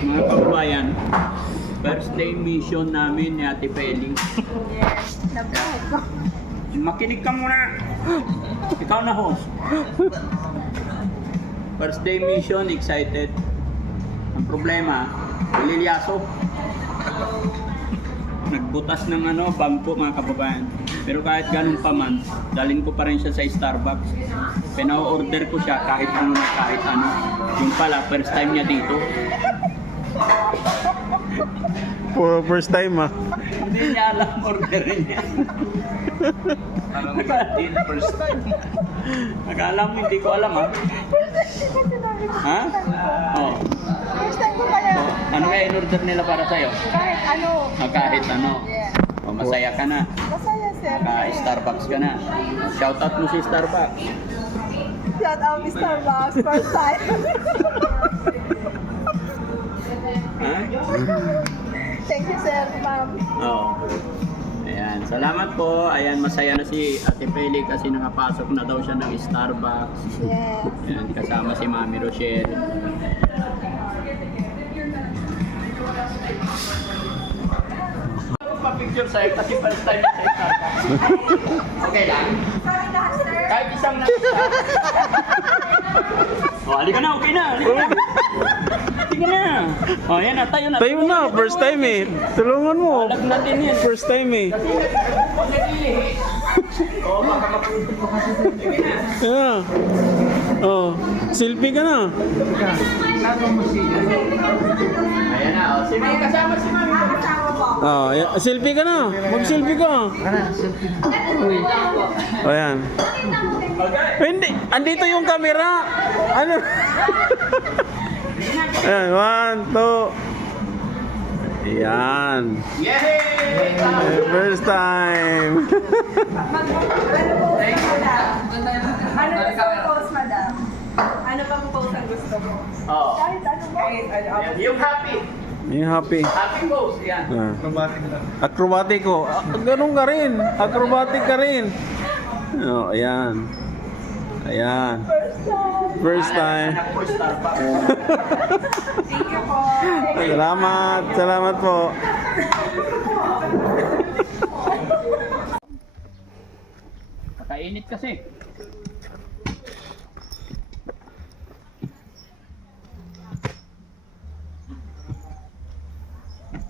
Mga kababayan, first day mission namin ni Ate Peling. Yes, nabuhay ko. Makinig ka muna. Ikaw na host. First day mission, excited. Ang problema, lilyaso. Nagbutas ng bangko mga kababayan. Pero kahit ganun pa man, dalhin ko pa rin siya sa Starbucks. Pina-order ko siya kahit ano na kahit ano. Yung pala, first time niya dito. For first time Hindi niya alam orderin niya. First time. Nakaalam mo, hindi ko alam Ha? Oh. First time ko kaya. Ano kaya in-order nila para sa'yo? Kahit ano. Kahit ano. Yeah. Oh, masaya ka na. Masaya, sir. Starbucks ka na. Shoutout mo si Starbucks. Shout out Mr. Box. First time. Ha? Thank you, sir, ma'am. Oo. Ayan. Salamat po. Ayan, masaya na si Ate Peli kasi nakapasok na daw siya ng Starbucks. Yes. Ayan, kasama si Mami Rochelle. Pa-picture sa'yo kasi first time na sa Starbucks. Okay lang? Kahit isang na. Oh, halika na, okay na. Halika na. Halika na. Oh, yan na, tayo na. Tayo na, first time Tulungan mo. Alag natin yan. First time Oh, baka mapulot mo kasi. Sige na. Yeah. Oh, selfie ka na. Ayan na, oh. Si Mami kasama si Mami. Oh, selfie ka na. Mag-selfie ka. Oh, yan. Hindi, andito yung camera. Ano? Ayan, 1, 2. Ayan. Yay! First time. Ano gusto mo post, madam? Ano bang post ang gusto mo? Oh. Kahit ano ba? Ayan, yung happy. Yung happy. Happy pose, yan. Acrobatico. Ganun ka rin. Acrobatic ka rin. Oh, ayan. Ayan. First time. Anak ko, Starbucks. Thank you po. Salamat. Salamat po. Kakainit kasi.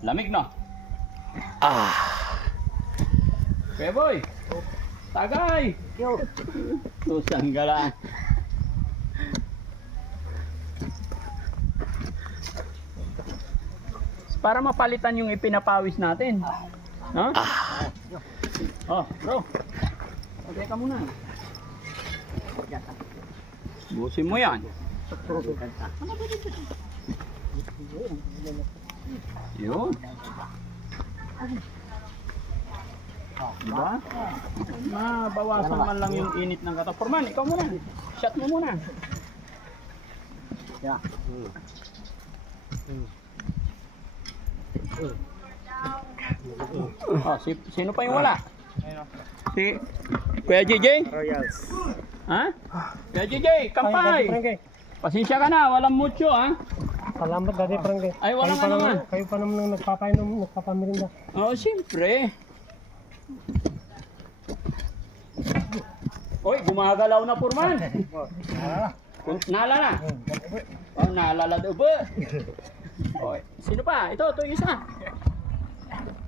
Lamig no? Kuya boy! Tagay! Tusang gala. Para mapalitan yung ipinapawis natin. No? Oh, bro. Okay ka muna. Busin mo yan. Yun. Diba? Mabawasan man lang yung init ng katawan. Forman, ikaw muna. Shot mo muna. Yeah. Oh, sino pa yung wala? Si Kuya JJ? Royals. Ha? Kuya JJ, kampay! Pasensya ka na, walang mucho ha? Salamat Daddy Frankie. Ay, walang ano man. Kayo pa naman nagpapainom, nagpapamirinda. Oo, siyempre. Oy, gumagalaw na Purman. Naalala na? Oh, naalala daw ba? Oy, sino pa? Ito yung isa.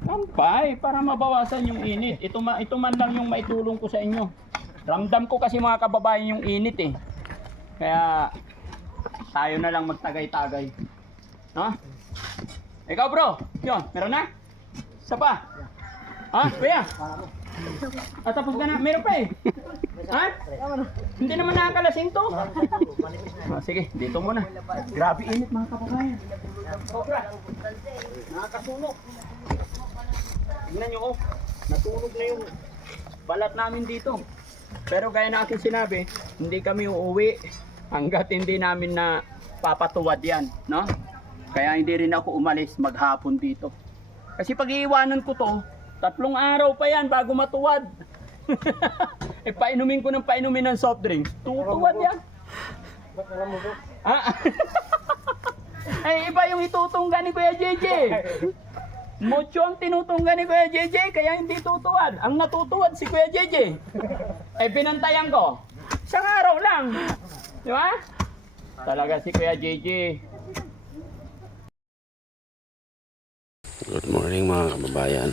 Kampay, para mabawasan yung init. Ito man lang yung maitulong ko sa inyo. Ramdam ko kasi mga kababayan yung init eh. Kaya tayo na lang magtagay-tagay. No? Ikaw bro, yun, meron na? Isa pa? Ha? Kuya? Tapos ka na, meron pa eh. Ha? Hindi naman nakakalasing to. Sige, dito muna. Grabe init mga kababayan. Sobra. Nakakasunog. Tingnan nyo oh, natunog na yung balat namin dito. Pero gaya na aking sinabi, hindi kami uuwi hanggat hindi namin na papatuwad yan, no? Kaya hindi rin ako umalis maghapon dito. Kasi pag iiwanan ko to, 3 araw pa yan bago matuwad. Eh painumin ko ng painumin ng soft drinks, tutuwad yan. Ba't alam mo ba? Ah? Ay, iba yung itutungga ni Kuya JJ. Mucho ang tinutungga ni Kuya JJ, kaya hindi tutuwad. Ang natutuwad si Kuya JJ. Ay, binantayan ko. Isang araw lang. Di ba? Talaga si Kuya JJ. Good morning mga kababayan.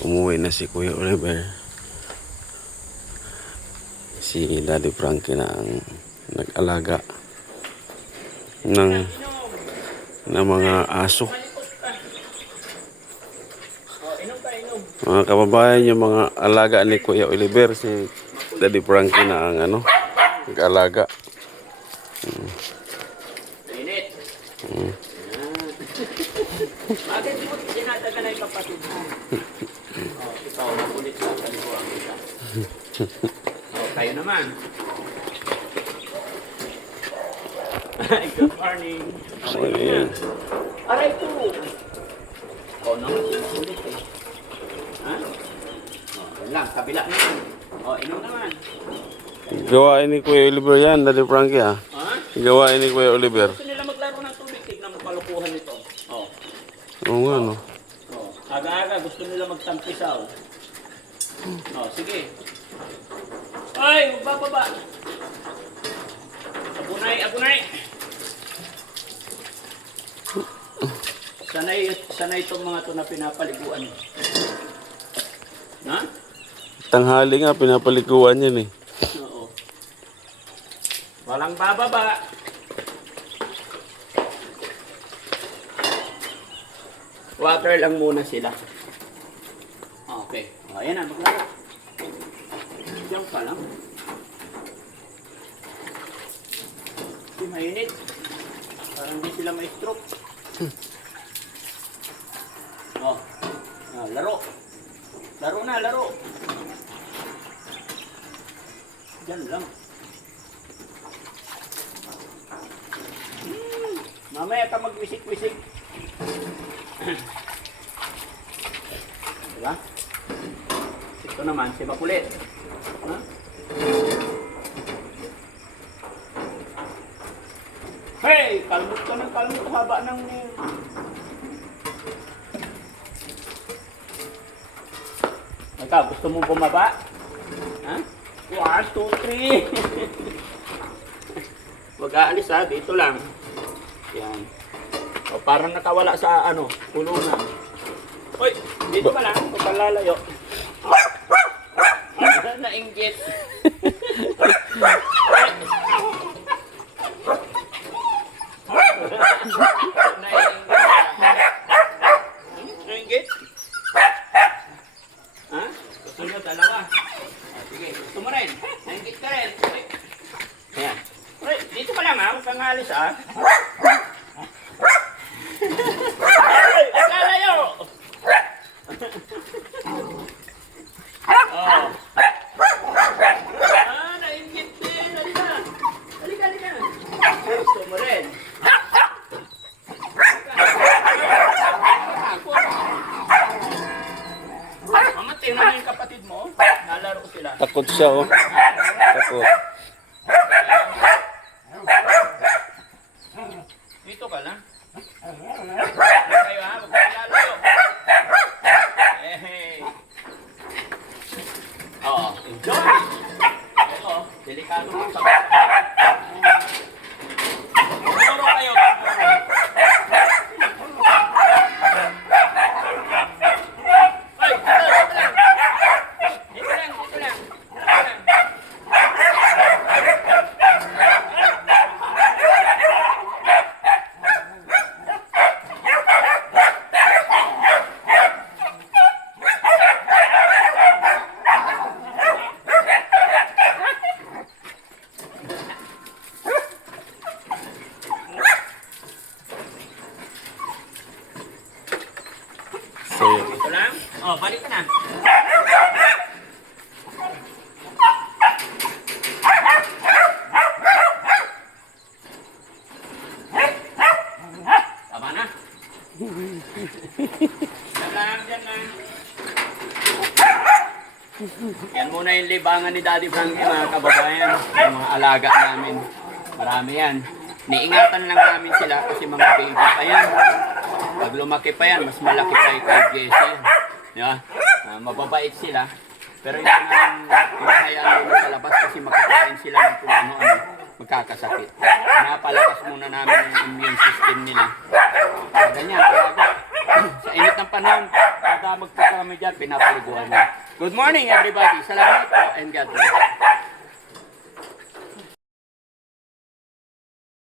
Umuwi na si Kuya Oliver. Si Daddy Frankie na ang nag-alaga ng mga aso. Mga kababayan, yung mga alaga ni Kuya Oliver, si Daddy Frankie na ang nag-alaga. Init. Bakit mo dinadaga na yung kapatid mo? Ikaw, makulit sa kalikuan kita. Kayo naman. Good morning. Ayan. Aray po. Naman, ulit eh. Ha? Yan lang, kabila naman. Inom naman. Gawain ni Kuya Oliver yan, Daddy Frankie ha. Ha? Gawain ni Kuya Oliver. Gusto nila maglaro ng tubig, tignan mo kalukuhan nito. Oo nga no. Aga-aga, gusto nila magtampisaw. Sige. Ay, magbababa. Abunay. Sanay itong mga ito na pinapaliguan. Ha? Tanghali nga, pinapaliguan yan eh. Oo. Walang bababa. Water lang muna sila. Okay. Ayan na, maglaro. Diyan ka lang. Hindi mainit. Parang hindi sila may stroke. Laro. Laro na, laro. Diyan lang. Mamaya ka magwisik-wisik. Diba? Ito naman, si Makulit. Ha? Hey! Kalmot ka ng kalmot. Haba ng nail. Ikaw, gusto mong bumaba? Ha? 1, 2, 3. Huwag aalis ha. Dito lang. Yan. Parang nakawala sa pulunan. Uy! Dito ka lang. Huwag kang lalayo. Nainggit. Nainggit? Ha? Gusto nyo dalawa? Sige, gusto mo rin. Nainggit ka rin. Ayan. Uy, dito ka lang ha. Huwag kang alis ha. Ay! Huwag lalayo! Nainggit din. Halika. Gusto mo rin. Mamatay na yung kapatid mo. Nalaro sila. Takot siya oh. Takot. Dito ka lang. Kayo ha, huwag kayo lalayo. Enjoy! Delikado mo sa Turo kayo. Ay, dito lang. Dito lang. Balik ka na. Tama na. Diyan lang. Yan muna yung libangan ni Daddy Frankie, mga kababayan. Yung mga alaga namin. Marami yan. Niingatan lang namin sila kasi mga baby pa yan. Pag lumaki pa yan, mas malaki pa yung kay Jesse. Di ba? Mababait sila. Pero hindi namin hinahayaan muna sa labas kasi makakain sila ng kung ano-ano, magkakasakit. Napalakas muna namin yung immune system nila. Ganyan, talaga. Sa init ng panahon, pagka magpunta kami dyan, pinapaliguan mo. Good morning everybody. Salamat po and God bless.